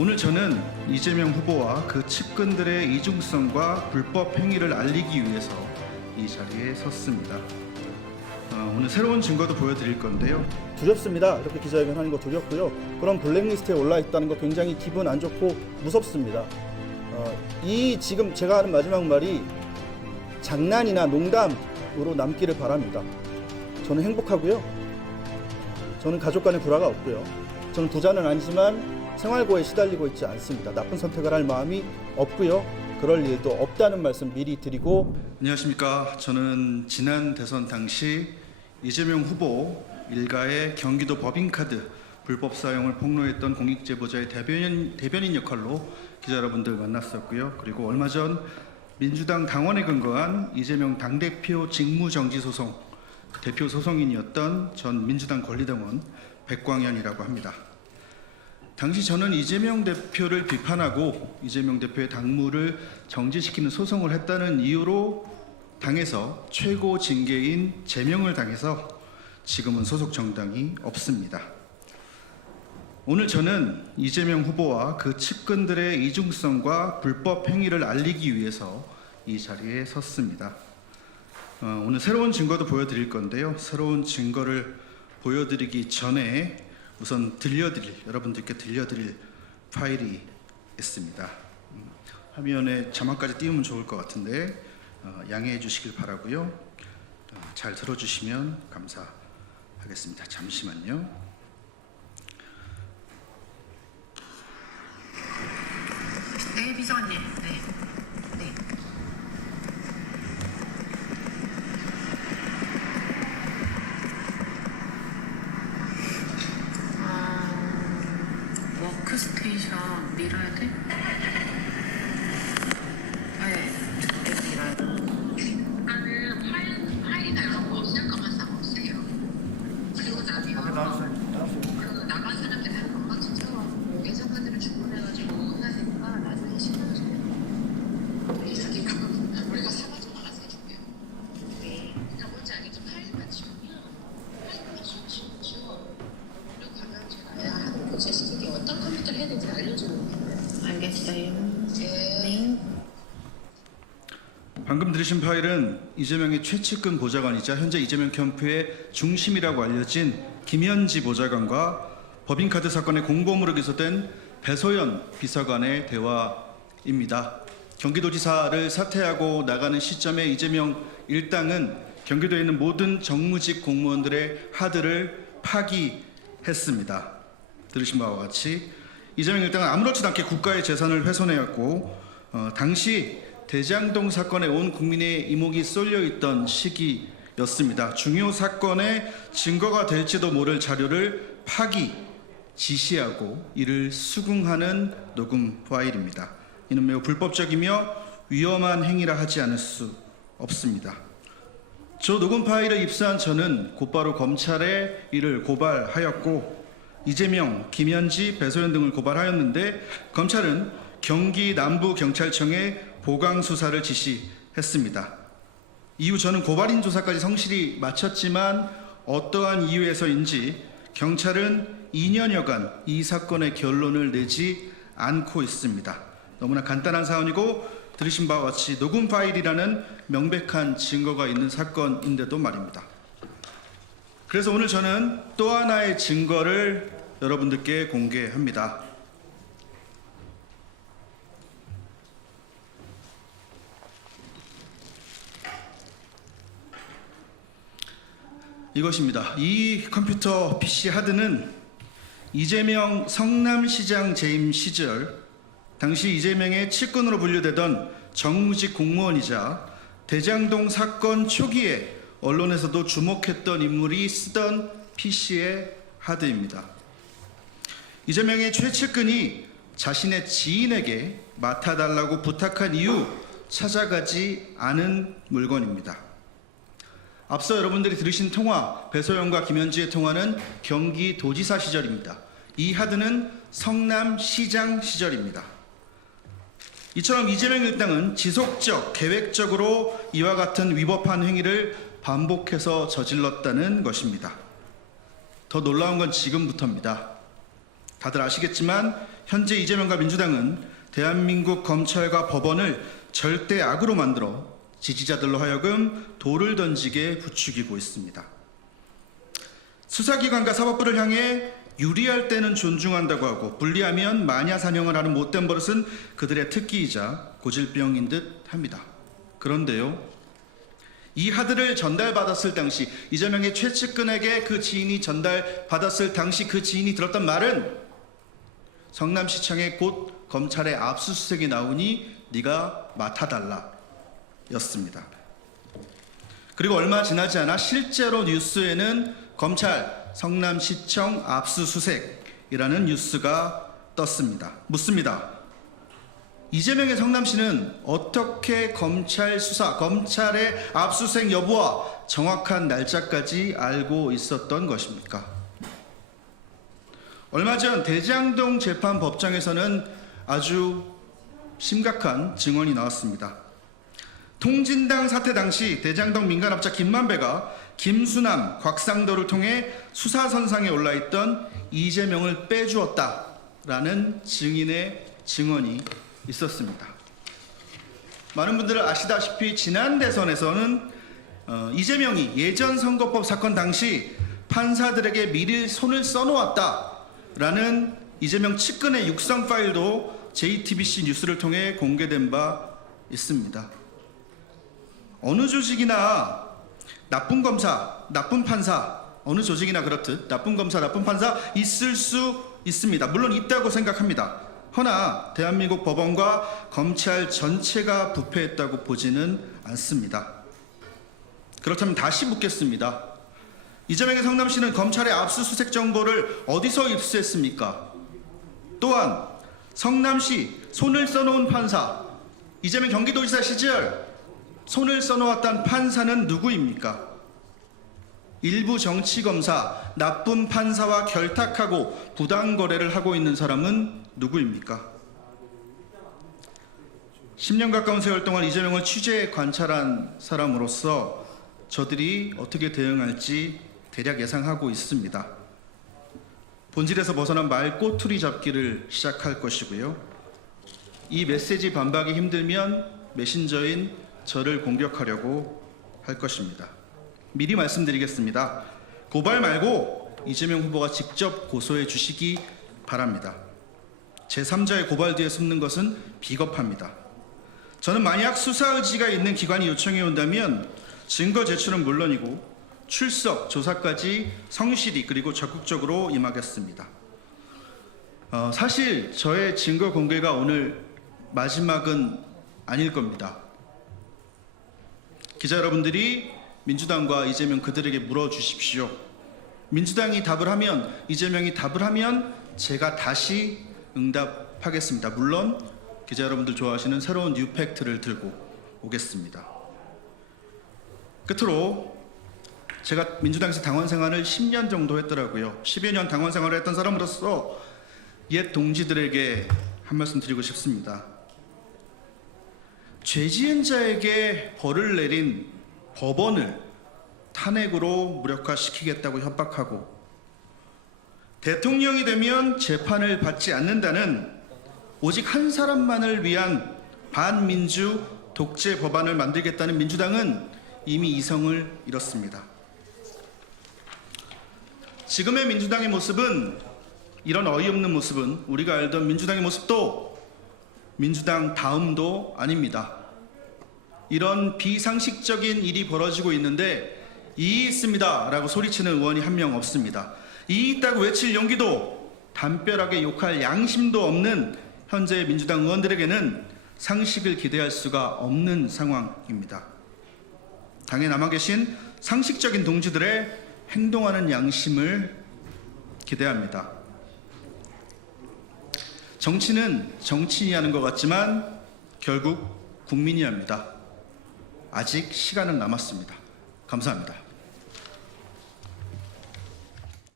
오늘 저는 이재명 후보와 그 측근들의 이중성과 불법 행위를 알리기 위해서 이 자리에 섰습니다. 오늘 새로운 증거도 보여드릴 건데요. 두렵습니다. 이렇게 기자회견 하는 거 두렵고요. 그런 블랙리스트에 올라 있다는 거 굉장히 기분 안 좋고 무섭습니다. 이 지금 제가 하는 마지막 말이 장난이나 농담으로 남기를 바랍니다. 저는 행복하고요. 저는 가족 간의 불화가 없고요. 저는 부자는 아니지만 생활고에 시달리고 있지 않습니다. 나쁜 선택을 할 마음이 없고요. 그럴 일도 없다는 말씀 미리 드리고. 안녕하십니까. 저는 지난 대선 당시 이재명 후보 일가의 경기도 법인카드 불법 사용을 폭로했던 공익제보자의 대변인 역할로 기자 여러분들 만났었고요. 그리고 얼마 전 민주당 당원에 근거한 이재명 당대표 직무정지 소송 대표 소송인이었던 전 민주당 권리당원 백광현이라고 합니다. 당시 저는 이재명 대표를 비판하고 이재명 대표의 당무를 정지시키는 소송을 했다는 이유로 당에서 최고 징계인 제명을 당해서 지금은 소속 정당이 없습니다. 오늘 저는 이재명 후보와 그 측근들의 이중성과 불법 행위를 알리기 위해서 이 자리에 섰습니다. 오늘 새로운 증거도 보여드릴 건데요. 새로운 증거를 보여드리기 전에 우선 여러분들께 들려드릴 파일이 있습니다. 화면에 자막까지 띄우면 좋을 것 같은데 양해해 주시길 바라고요. 잘 들어주시면 감사하겠습니다. 잠시만요. 네, 비서관님. 네. 워크스테이션 밀어야 돼? 네, 저렇게 밀어야 돼. 나는 파일이나 이런 거 없을 것만 싹 없애요. 그리고 나면 그 나간 사람들 다 건강 채워 예전 카드를 주문해가지고 해야 되니까 나중에 신청하세요. 이렇게 우리가 사가지고 알아서 해줄게요. 네. 그러니까 뭔지 알겠죠? 파일만 지우면 파일만 지워. 그리고 가면 제가 하는 프로세스 어떤 컴퓨터를 해야 되는지 알려주는 거예요. 알겠어요. 네. 방금 들으신 파일은 이재명의 최측근 보좌관이자 현재 이재명 캠프의 중심이라고 알려진 김현지 보좌관과 법인카드 사건의 공범으로 기소된 배소연 비서관의 대화입니다. 경기도지사를 사퇴하고 나가는 시점에 이재명 일당은 경기도에 있는 모든 정무직 공무원들의 하드를 파기했습니다. 들으신 바와 같이 이재명 일당은 아무렇지도 않게 국가의 재산을 훼손해왔고 당시 대장동 사건에 온 국민의 이목이 쏠려있던 시기였습니다. 중요 사건의 증거가 될지도 모를 자료를 파기, 지시하고 이를 수긍하는 녹음 파일입니다. 이는 매우 불법적이며 위험한 행위라 하지 않을 수 없습니다. 저 녹음 파일을 입수한 저는 곧바로 검찰에 이를 고발하였고 이재명, 김현지, 배소연 등을 고발하였는데 검찰은 경기 남부경찰청에 보강 수사를 지시했습니다. 이후 저는 고발인 조사까지 성실히 마쳤지만 어떠한 이유에서인지 경찰은 2년여간 이 사건의 결론을 내지 않고 있습니다. 너무나 간단한 사안이고 들으신 바와 같이 녹음 파일이라는 명백한 증거가 있는 사건인데도 말입니다. 그래서 오늘 저는 또 하나의 증거를 여러분들께 공개합니다. 이것입니다. 이 컴퓨터 PC 하드는 이재명 성남시장 재임 시절 당시 이재명의 측근으로 분류되던 정무직 공무원이자 대장동 사건 초기에 언론에서도 주목했던 인물이 쓰던 PC의 하드입니다. 이재명의 최측근이 자신의 지인에게 맡아달라고 부탁한 이후 찾아가지 않은 물건입니다. 앞서 여러분들이 들으신 통화, 배소연과 김현지의 통화는 경기도지사 시절입니다. 이 하드는 성남시장 시절입니다. 이처럼 이재명 일당은 지속적, 계획적으로 이와 같은 위법한 행위를 반복해서 저질렀다는 것입니다. 더 놀라운 건 지금부터입니다. 다들 아시겠지만 현재 이재명과 민주당은 대한민국 검찰과 법원을 절대 악으로 만들어 지지자들로 하여금 돌을 던지게 부추기고 있습니다. 수사기관과 사법부를 향해 유리할 때는 존중한다고 하고 불리하면 마냐사냥을 하는 못된 버릇은 그들의 특기이자 고질병인 듯 합니다. 그런데요, 이 하드를 전달받았을 당시, 이재명의 최측근에게 그 지인이 전달받았을 당시 그 지인이 들었던 말은 성남시청에 곧 검찰의 압수수색이 나오니 네가 맡아달라 였습니다. 그리고 얼마 지나지 않아 실제로 뉴스에는 검찰 성남시청 압수수색이라는 뉴스가 떴습니다. 묻습니다. 이재명의 성남시는 어떻게 검찰 수사, 검찰의 압수수색 여부와 정확한 날짜까지 알고 있었던 것입니까? 얼마 전 대장동 재판법정에서는 아주 심각한 증언이 나왔습니다. 통진당 사태 당시 대장동 민간업자 김만배가 김수남, 곽상도를 통해 수사선상에 올라있던 이재명을 빼주었다라는 증인의 증언이 있었습니다. 많은 분들은 아시다시피 지난 대선에서는 이재명이 예전 선거법 사건 당시 판사들에게 미리 손을 써놓았다라는 이재명 측근의 육성 파일도 JTBC 뉴스를 통해 공개된 바 있습니다. 어느 조직이나 나쁜 검사, 나쁜 판사, 어느 조직이나 그렇듯 나쁜 검사, 나쁜 판사 있을 수 있습니다. 물론 있다고 생각합니다. 허나 대한민국 법원과 검찰 전체가 부패했다고 보지는 않습니다. 그렇다면 다시 묻겠습니다. 이재명의 성남시는 검찰의 압수수색 정보를 어디서 입수했습니까? 또한 성남시 손을 써놓은 판사, 이재명 경기도지사 시절 손을 써놓았던 판사는 누구입니까? 일부 정치검사, 나쁜 판사와 결탁하고 부당거래를 하고 있는 사람은 누구입니까? 10년 가까운 세월 동안 이재명을 취재 관찰한 사람으로서 저들이 어떻게 대응할지 대략 예상하고 있습니다. 본질에서 벗어난 말 꼬투리 잡기를 시작할 것이고요. 이 메시지 반박이 힘들면 메신저인 저를 공격하려고 할 것입니다. 미리 말씀드리겠습니다. 고발 말고 이재명 후보가 직접 고소해 주시기 바랍니다. 제3자의 고발 뒤에 숨는 것은 비겁합니다. 저는 만약 수사 의지가 있는 기관이 요청해 온다면 증거 제출은 물론이고 출석, 조사까지 성실히 그리고 적극적으로 임하겠습니다. 사실 저의 증거 공개가 오늘 마지막은 아닐 겁니다. 기자 여러분들이 민주당과 이재명 그들에게 물어주십시오. 민주당이 답을 하면, 이재명이 답을 하면 제가 다시 응답하겠습니다. 물론 기자 여러분들 좋아하시는 새로운 뉴팩트를 들고 오겠습니다. 끝으로 제가 민주당에서 당원 생활을 10년 정도 했더라고요. 10여 년 당원 생활을 했던 사람으로서 옛 동지들에게 한 말씀 드리고 싶습니다. 죄 지은 자에게 벌을 내린 법원을 탄핵으로 무력화시키겠다고 협박하고 대통령이 되면 재판을 받지 않는다는 오직 한 사람만을 위한 반민주 독재 법안을 만들겠다는 민주당은 이미 이성을 잃었습니다. 지금의 민주당의 모습은, 이런 어이없는 모습은 우리가 알던 민주당의 모습도 민주당 다음도 아닙니다. 이런 비상식적인 일이 벌어지고 있는데 이의 있습니다 라고 소리치는 의원이 한 명 없습니다. 이의 있다고 외칠 용기도, 담벼락에 욕할 양심도 없는 현재 민주당 의원들에게는 상식을 기대할 수가 없는 상황입니다. 당에 남아 계신 상식적인 동지들의 행동하는 양심을 기대합니다. 정치는 정치인이 하는 것 같지만 결국 국민이 합니다. 아직 시간은 남았습니다. 감사합니다.